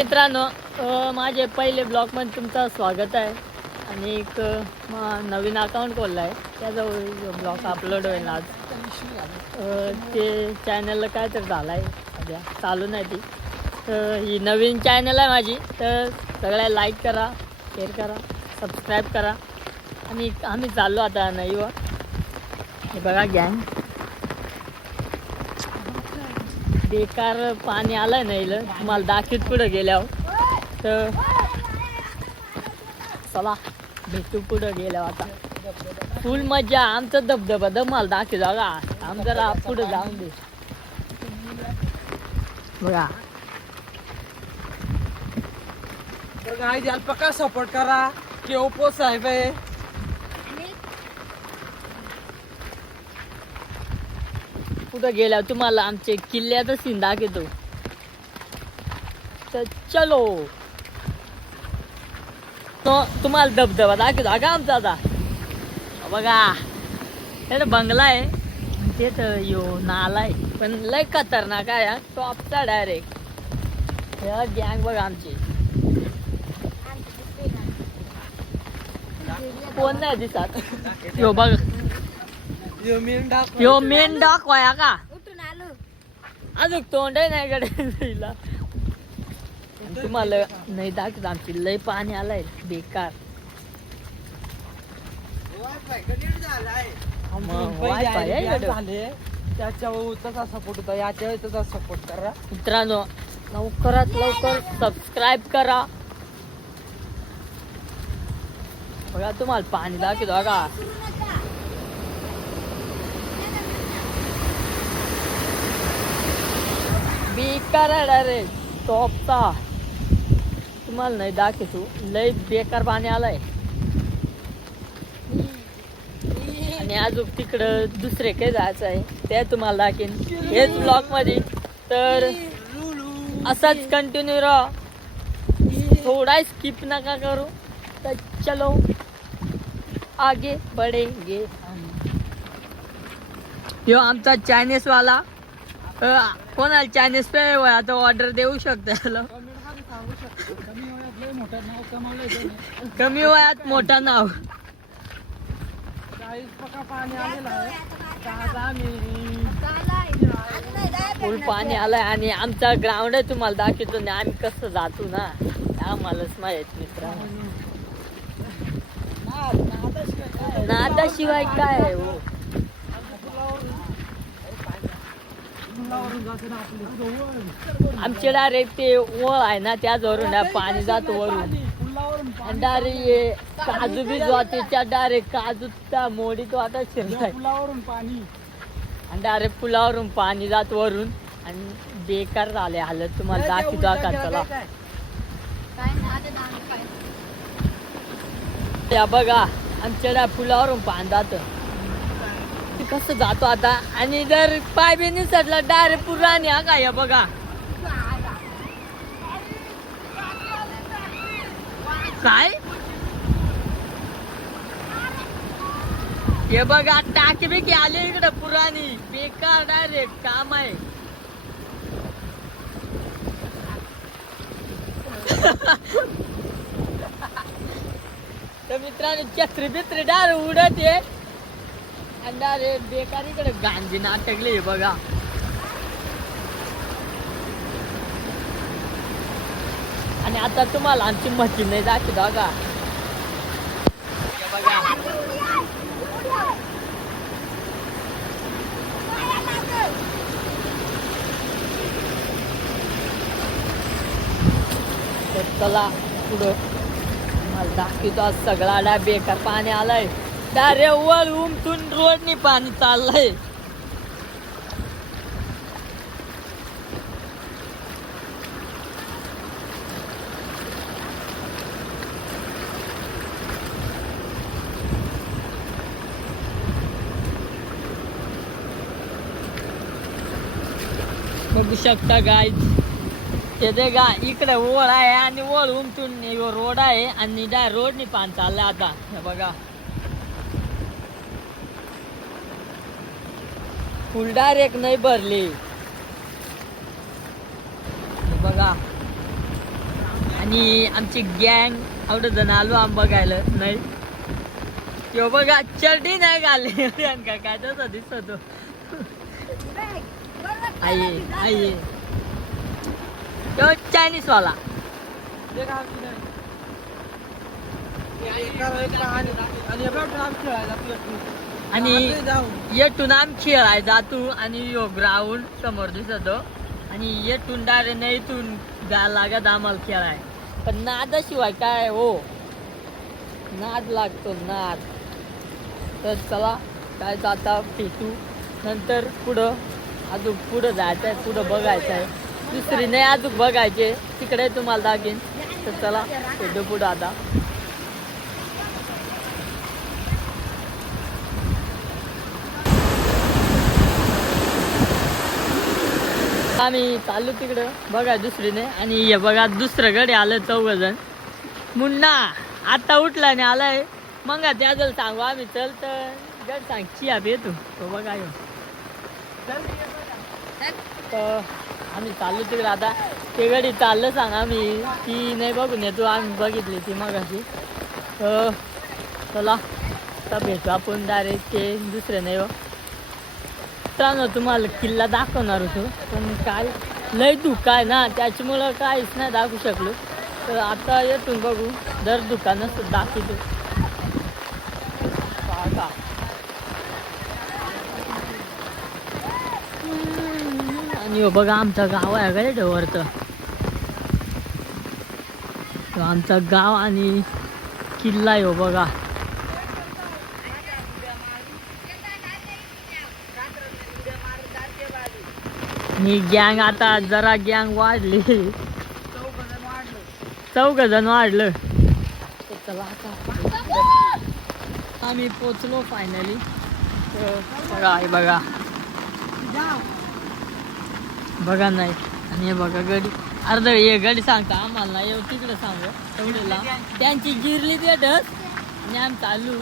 मित्रांनो, माझे पहिले ब्लॉगमध्ये तुमचं स्वागत आहे. आणि एक नवीन अकाउंट खोललं आहे, त्याजवळ ब्लॉग अपलोड होईल आज. ते चॅनलला काय तर झालं आहे, सध्या चालू नाही ती. तर ही नवीन चॅनल आहे माझी, तर सगळ्या लाईक करा, शेअर करा, सबस्क्राईब करा. आणि आम्ही चाललो आता नाही व हे बघा गँग. बेकार पाणी आलं नाही, तुम्हाला दाखवत पुढं गेल्यावर. तर चला भेटू पुढं गेल्यावर. आता फुल मजा, आमचा धबधबा दमाल दाखव बघा. आम जरा पुढं जाऊन दे बघा. पक्का सपोर्ट करा की ओप्पो साहेब आहे. पुढं गेल्यावर तुम्हाला आमचे किल्ल्याचा सीन दाखवतो. तर चलो, तो तुम्हाला धबधबा दाखवतो का आमचा. आता बघा हे बंगला आहे, तेच यो नाला आहे, पण लय खतरनाक आहे. टॉपचा डायरेक्ट गँग बघा आमची. कोण नाही दिसत. यो बघ, यो मेन डॉक वाया का अजून तोंड आहे नाही कडे. तुम्हाला नाही दाखवत आमची लय पाणी आलाय बेकार. त्याच्यावर तसा सपोर्ट होता, याच्या तसा सपोर्ट करा. मित्रांनो, लवकरात लवकर सबस्क्राईब करा. बघा तुम्हाला पाणी दाखवतो बघा. बेकार आहे डायरेक्ट टॉपचा. तुम्हाला नाही दाखवतो, लय बेकार पाणी आलाय. आणि अजून तिकडं दुसरे काही जायचं आहे, ते तुम्हाला दाखवेन हेच ब्लॉग मध्ये. तर असाच कंटिन्यू राहा, थोडा स्किप नका करू. तर चलो आगे बढेंगे. यो आमचा चायनीज वाला, कोणाला चायनीज पे आता ऑर्डर देऊ शकता. कमी वयात मोठा नाव. पाणी आलेलं आहे, फुल पाणी आलंय. आणि आमचा ग्राउंड आहे, तुम्हाला दाखवतो ना आम्ही कसं जातो ना, आम्हालाच माहित. मित्रांनो, नादाशिवाय काय आहे हो. आमच्या डायरेक्ट ते ओळ आहे ना, त्याचवरून पाणी जातो वरून. आणि डायरेक्ट काजू बी जाते त्या, डायरेक्ट काजूच्या मोडीत वाटा शिरलाय. आणि डायरेक्ट पुलावरून पाणी जात वरून. आणि बेकार झाले हालत, तुम्हाला दाखवतो का. चला या बघा, आमच्या पुलावरून पाणी जात कसं जातो आता. आणि जर पाय बी निसटला डायरेक्ट पुराणी हा का. या बघा काय, हे बघा टाकी बिकी आली इकडे पुराणी. बेकार डायरेक्ट काम आहे. तर मित्रांनो, चक्री बित्री डायरेक्ट उडत आहे. आणि डायरेक्ट बेकार इकडे गांधी नाटकले बघा. आणि आता तुम्हाला आमची मशीन नाही दाखवत बघा. तर चला पुढं मला दाखवतो. सगळा बेकार पाणी आलाय. डायरेक्ट वर उमटून रोडनी पाणी चाललंय. बघू शकता गाईज, येते का इकडे ओळ आहे आणि ओळ उमटून रोड आहे. आणि रोडनी पाणी चाललंय आता. हे बघा फुल डायरेक्ट नाही भरली बघा. आणि आमची गँग आवडं जण आलो आम बघायला नाही किंवा बघा चड्डी नाही घालली का काय तसा दिसतो आई तो चायनीज वाला आणि येटून आम खेळायचा तू आणि यो ग्राउंड समोर दिसतो आणि येटून डायरेक्ट नाही इथून गा लागत आम्हाला खेळाय पण नादाशिवाय काय हो नाद लागतो नाद तर चला काय आता भेटू नंतर पुढं अजून पुढं जायचं आहे पुढं बघायचं आहे दुसरी नाही अजून बघायचे तिकडे तुम्हाला दाखवीन तर चला भेटू पुढं आता आम्ही चाललो तिकडं बघा दुसरीने आणि हे बघा दुसरं गडी आलं 4 जण मुन्ना आता उठला आणि आलाय मग त्याजल सांगू आम्ही चल तर गड सांग चिया येतो तो बघा येऊ तर आम्ही चाललो तिकडे आता ते गडी चाललं सांग आम्ही ती नाही बघून येतो आम्ही बघितली ती मग अशी तर चला तर भेटू आपण डायरेक्ट ते दुसरे नाही मित्रांनो तुम्हाला किल्ला दाखवणार होतो पण काय लय धुका आहे ना त्याच्यामुळं काहीच नाही दाखवू शकलो तर आता येतून बघू दर दुकानच दाखवतो का आणि हो बघा आमचं गाव आहे का रे वरतं आमचं गाव आणि किल्ला आहे हो बघा ही गँग आता जरा गँग वाढली 4 जण वाढलं चला आता आम्ही पोचलो फायनली बघा हे बघा बघा नाही आणि हे बघा गडी अर्ध हे गडी सांगता आम्हाला नाही येऊ तिकडे सांगू तेवढेला त्यांची जिरली देतच आणि आम्ही चालू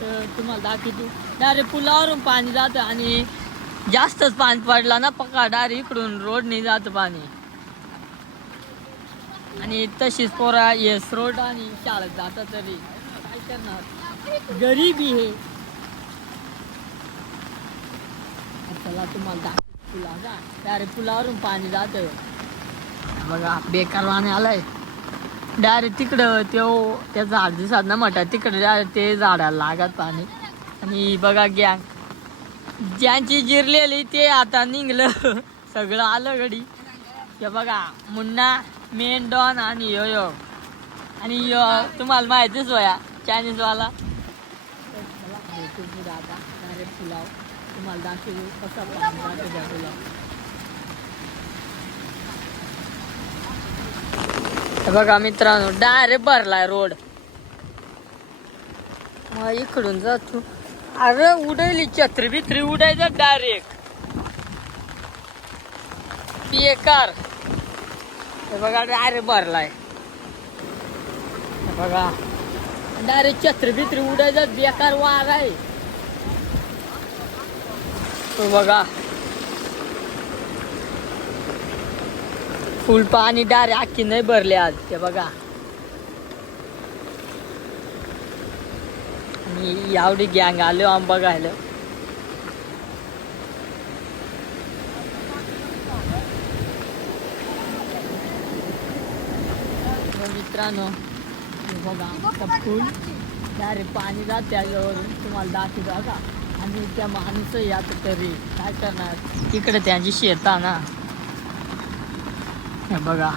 तर तुम्हाला दाखवतो डायरेक्ट पुलावरून पाणी जातं आणि जास्तच पाणी पडला ना पक्का डायरेक्ट इकडून रोडने जातं पाणी आणि तशीच पोरा येस रोड आणि शाळेत जातात तरी काय करणार गरीबी हे चला तुम्हाला दाखवतो पुला का डायरेक्ट पुलावरून पाणी जातं बघा बेकार पाणी आलंय डायरेक्ट तिकडं त्या झाड दिसत ना म्हटलं तिकडे डायरेक्ट ते झाडाला लागत पाणी आणि बघा गँग ज्यांची जिरलेली ते आता निघलं सगळं आलं गडी हे बघा मुन्ना मेन डॉन आणि यो आणि तुम्हाला माहितीच वया चायनीजवाला भेटू पुढं आता डायरेक्ट पुलाव तुम्हाला दाखवू कसा दाखवू पुलाव हे बघा मित्रांनो डायरेक्ट भरलाय रोड मग इकडून जातो अरे उडायली छत्री बित्री उडायचं डायरेक्ट बेकार हे बघा डायरेक्ट भरलाय हे बघा डायरेक्ट छत्री बित्री उडायचं बेकार वाघ आहे तो बघा फुल पाणी डायरेक्ट अख्खी नाही भरले आज ते बघा आणि एवढी गँग आलो आम बघायला मित्रांनो बघा फुल डायरेक्ट पाणी जात त्याच्यावरून तुम्हाला दाखवतो का आणि त्या माणसं यात तरी काय करणार तिकडे त्यांची शेता ना हे बघा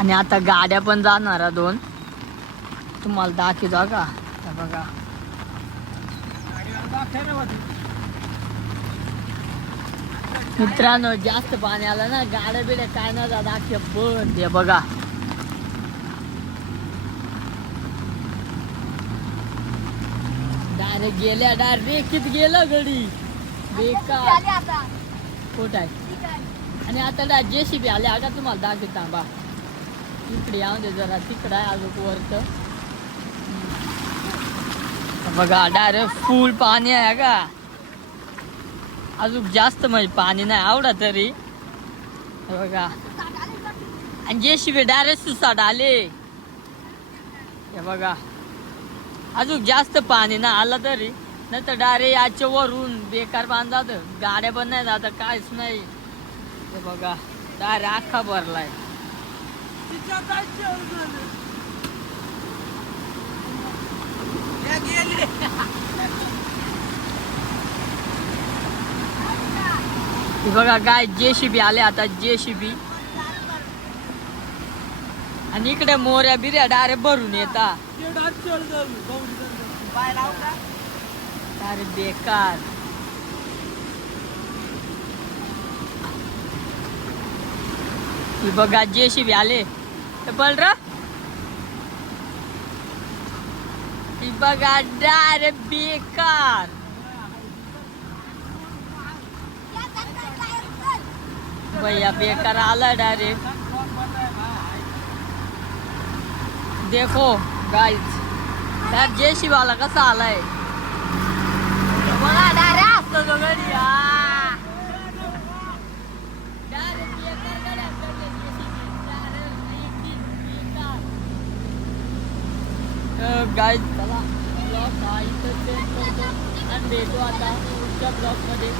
आणि आता गाड्या पण जाणार 2 तुम्हाला दाखवतो का हे बघा मित्रांनो जास्त पाणी आलं ना गाड्या बिड्या काय ना दाखव पण हे बघा डायरेक्ट गेल्या डायरेक्ट गेलं गडी बेकार खोट आहे आणि आता JCB आले आता तुम्हाला दाखवत थांबा इकडे यावं दे जरा तिकडं आहे अजून वरचं बघा डायरेक्ट फुल पाणी आहे का अजून जास्त म्हणजे पाणी नाही आवडा तरी बघा आणि JCB डायरेक्ट सुसाट आले. हे बघा अजून जास्त पाणी ना आला तरी नाही तर डायरेक्ट याच्या वरून बेकार बांधतात. गाड्या पण नाही जात काहीच नाही. हे बघा डायरेक्ट अख्खा भरलाय. हे बघा काय JCB आले आता JCB. आणि इकडे मोऱ्या बिऱ्या डायरेक्ट भरून येतात. अरे बेकार. ही बघा JCB आले. हे बल र ही बघा डायरेक्ट बेकार. भैया बेकार आला डायरेक्ट. देखो गाइस यार JCB वाला कसा आलाय. बघा डायरेक्ट असतो तो घरी. गाइस चला ब्लॉग हा इथं सेंड करतो आणि भेटू आता पुढच्या ब्लॉग मध्ये.